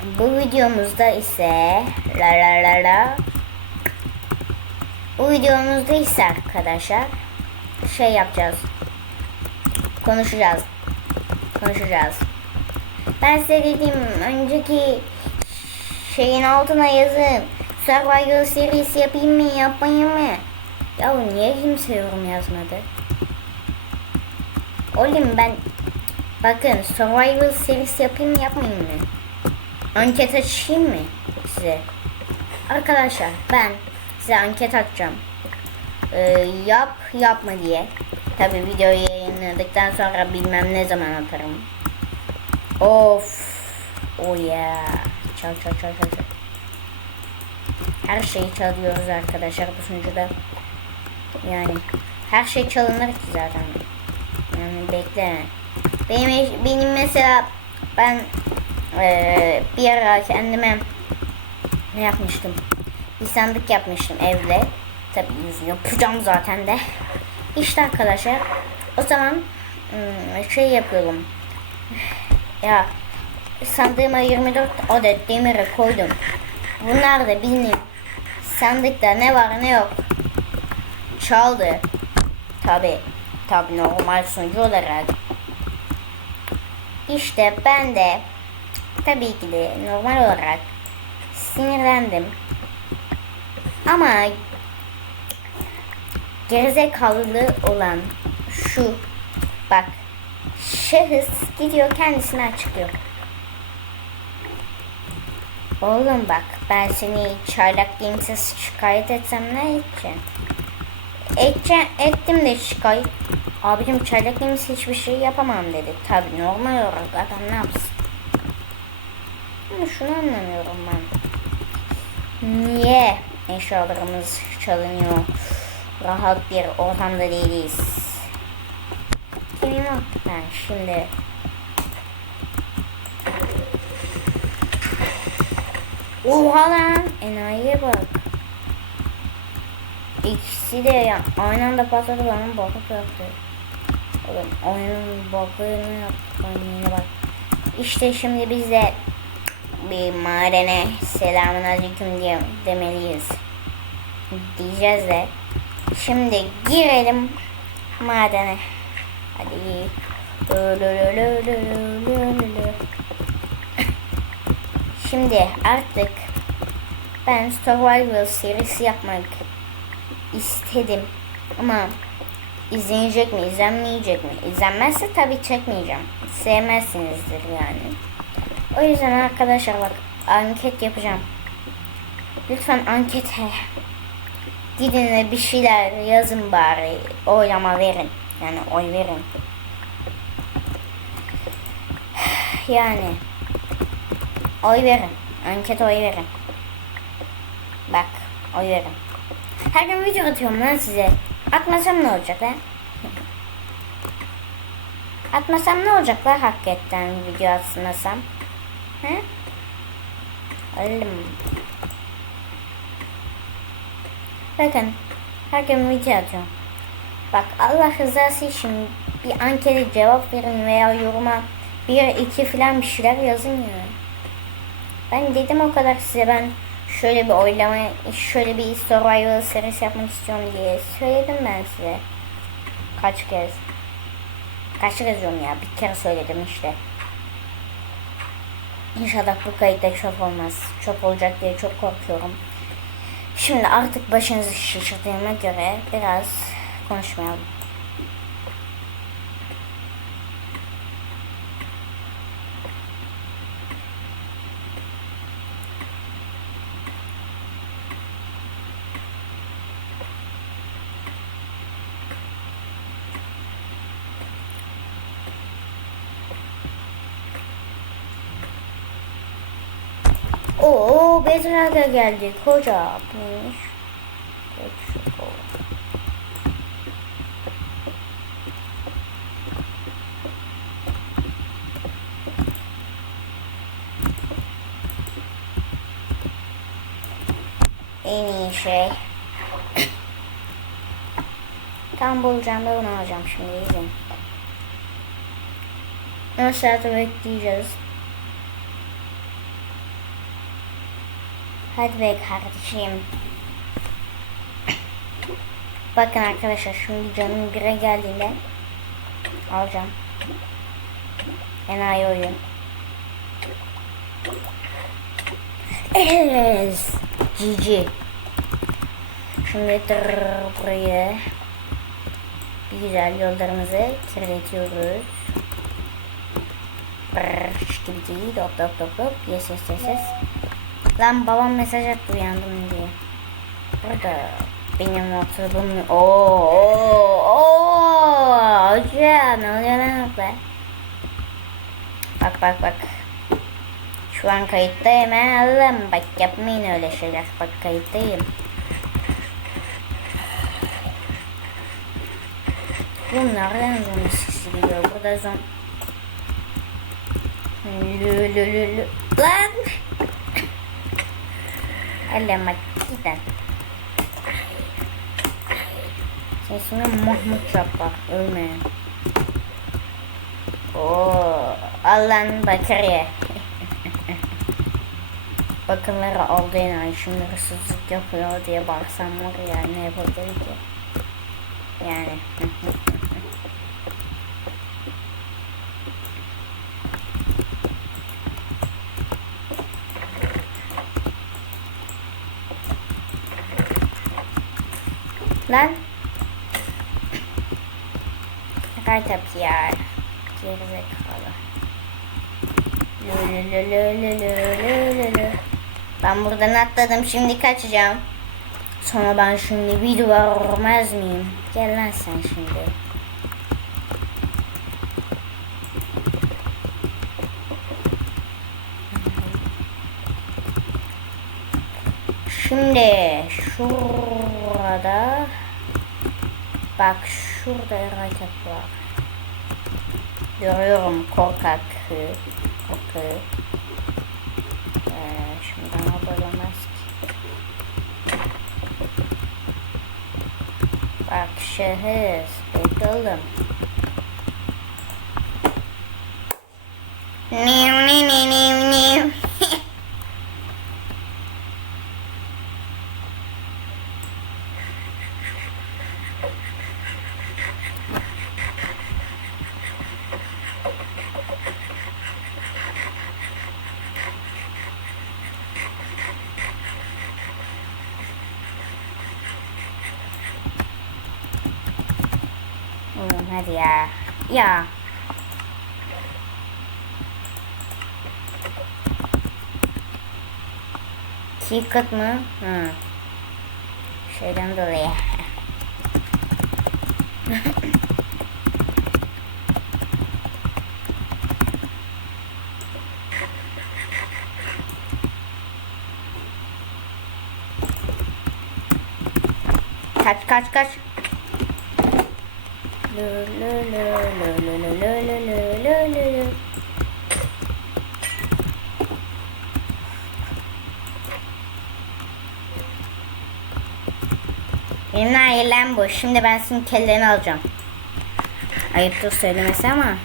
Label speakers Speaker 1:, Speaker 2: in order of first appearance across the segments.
Speaker 1: Bu videomuzda ise la la la la bu videomuzda ise arkadaşlar şey yapacağız. Konuşacağız. Konuşacağız. Ben size dediğim önceki şeyin altına yazın. Survivor serisi yapayım mı yapmayayım mı? Ya niye kimse yorum yazmadı? Oğlum ben bakın Survivor serisi yapayım mı yapmayayım mı? Anket açayım mı size? Arkadaşlar ben size anket açacağım. Ee, yap yapma diye. Tabi videoyu yayınladıktan sonra bilmem ne zaman atarım. Of. Oh yeah. Çal çal çal çal. çal. Her şeyi çalıyoruz arkadaşlar bu sunucuda. Yani her şey çalınır ki zaten. Yani bekle. Benim benim mesela ben eee, bir ara kendime ne yapmıştım? Bir sandık yapmıştım evde. Tabii yüzünü yapacağım zaten de. İşte arkadaşlar o zaman ım, şey yapıyorum. Ya sandığıma 24 adet demiri koydum. Bunlar da benim sandıkta ne var ne yok çaldı. Tabi tabi normal sunucu olarak. İşte ben de tabii ki de normal olarak sinirlendim. Ama gerizekalı olan şu bak şahıs gidiyor kendisini açıklıyor. Oğlum bak ben seni çaylak gamesiz şikayet etsem ne edeceğim? Edeceğim, ettim de şikayet. Abicim çaylak games hiçbir şey yapamam dedi. Tabi normal olarak adam ne yapsın? Ama şunu anlamıyorum ben. Niye eşyalarımız çalınıyor? Rahat bir ortamda değiliz. Kimim? Ben şimdi Oha lan enayiye bak. İkisi de ya aynı anda patladı bana bakıp yaptı. Oğlum oyunun bakını yaptık bak. İşte şimdi biz de bir madene selamun aleyküm diye demeliyiz. Diyeceğiz de. Şimdi girelim madene. Hadi. Şimdi artık ben Survival serisi yapmak istedim. Ama izlenecek mi, izlenmeyecek mi? İzlenmezse tabii çekmeyeceğim. Sevmezsinizdir yani. O yüzden arkadaşlar bak anket yapacağım. Lütfen ankete gidin ve bir şeyler yazın bari. Oylama verin. Yani oy verin. Yani oy verin. Anket oy verin. Bak oy verin. Her gün video atıyorum lan size. Atmasam ne olacak lan? Atmasam ne olacak lan hakikaten video atmasam? He? Oğlum. Bakın. Her gün video atıyorum. Bak Allah rızası için bir ankete cevap verin veya yoruma bir iki falan bir şeyler yazın ya. Ben dedim o kadar size ben şöyle bir oylama, şöyle bir survival serisi yapmak istiyorum diye söyledim ben size. Kaç kez? Kaç kez diyorum ya? Bir kere söyledim işte. İnşallah bu kayıtta çöp olmaz. Çöp olacak diye çok korkuyorum. Şimdi artık başınızı şişirdiğime göre biraz konuşmayalım. Oo, Bezra'da geldi. Koca. Koca. En iyi şey. Tam bulacağım da bunu alacağım şimdi izin. Aşağıda bekleyeceğiz. Hadi be kardeşim. Bakın arkadaşlar şimdi canım bire geldiğinde alacağım. Enayi oyun. Evet. GG. Şimdi buraya bir güzel yollarımızı kirletiyoruz. Brrr gibi değil. Hop hop hop hop. Yes yes yes yes. Lan babam mesaj attı uyandım diye. Burada benim oturduğum... Oo, oo, oo. Hocam ne oluyor lan orada? Bak bak bak. Şu an kayıttayım Allah'ım. Bak yapmayın öyle şeyler. Bak kayıttayım. Bu nereden zombi sesi geliyor? Burada zom... Lü lü lü lü. Lan! Allah'ım bak giden. Sesime Mahmut yapar. Ölme. Oo, Allah'ın Bakır'ya. Bakımları aldı yani şimdi hırsızlık yapıyor diye baksam var ya ne yapabilir ki? Yani. Lan. Right up ya. Gerizekalı. Lü. Ben buradan atladım şimdi kaçacağım. Sonra ben şimdi bir duvar vurmaz mıyım? Gel lan sen şimdi. Şimdi şurada bak şurada hareket var. Görüyorum korkak. Korkak. Ee, şundan alamaz ki. Bak şahıs. Bakalım. Niu hadi ya. Ya. Ticket mı? Hı. Şeyden dolayı. kaç kaç kaç. Benim ailem bu. Şimdi ben senin kelleni alacağım. Ayıptır söylemesi ama.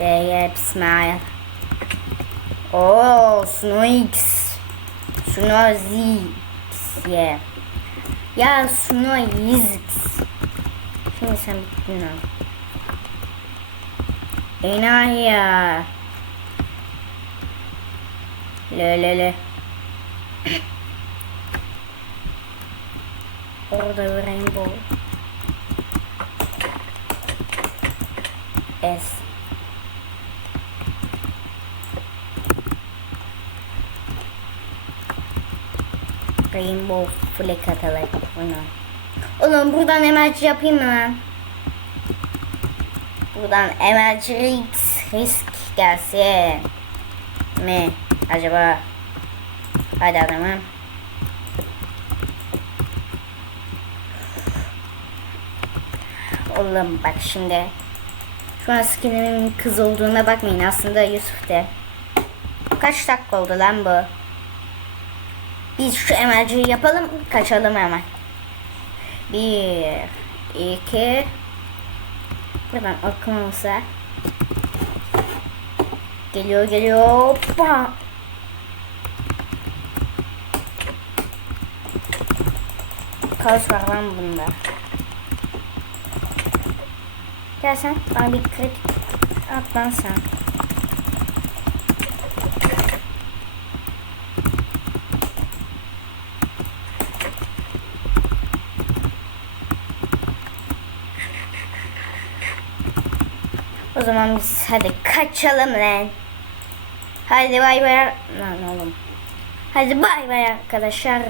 Speaker 1: Leğe İsmail. Oo, Snow X. Snow Z. Yeah. Ya Snow X. Şimdi sen bittin ha. Enayi ya. Le le le. Orada bir rainbow. S. Rainbow flag atalım. Bunu. Oğlum buradan emerci yapayım mı? Buradan emerci risk gelsin. Mi? Acaba? Hadi adamım. Oğlum bak şimdi. Şu an skinimin kız olduğuna bakmayın. Aslında Yusuf de. Kaç dakika oldu lan bu? Biz şu emerciyi yapalım. Kaçalım hemen. Bir, iki. Buradan akım olsa. Geliyor geliyor. Hoppa. Kaos var lan bunda. Gel sen bana bir kritik at sen. zaman biz hadi kaçalım lan. Hadi bay bay. Lan oğlum. Hadi bay bay arkadaşlar.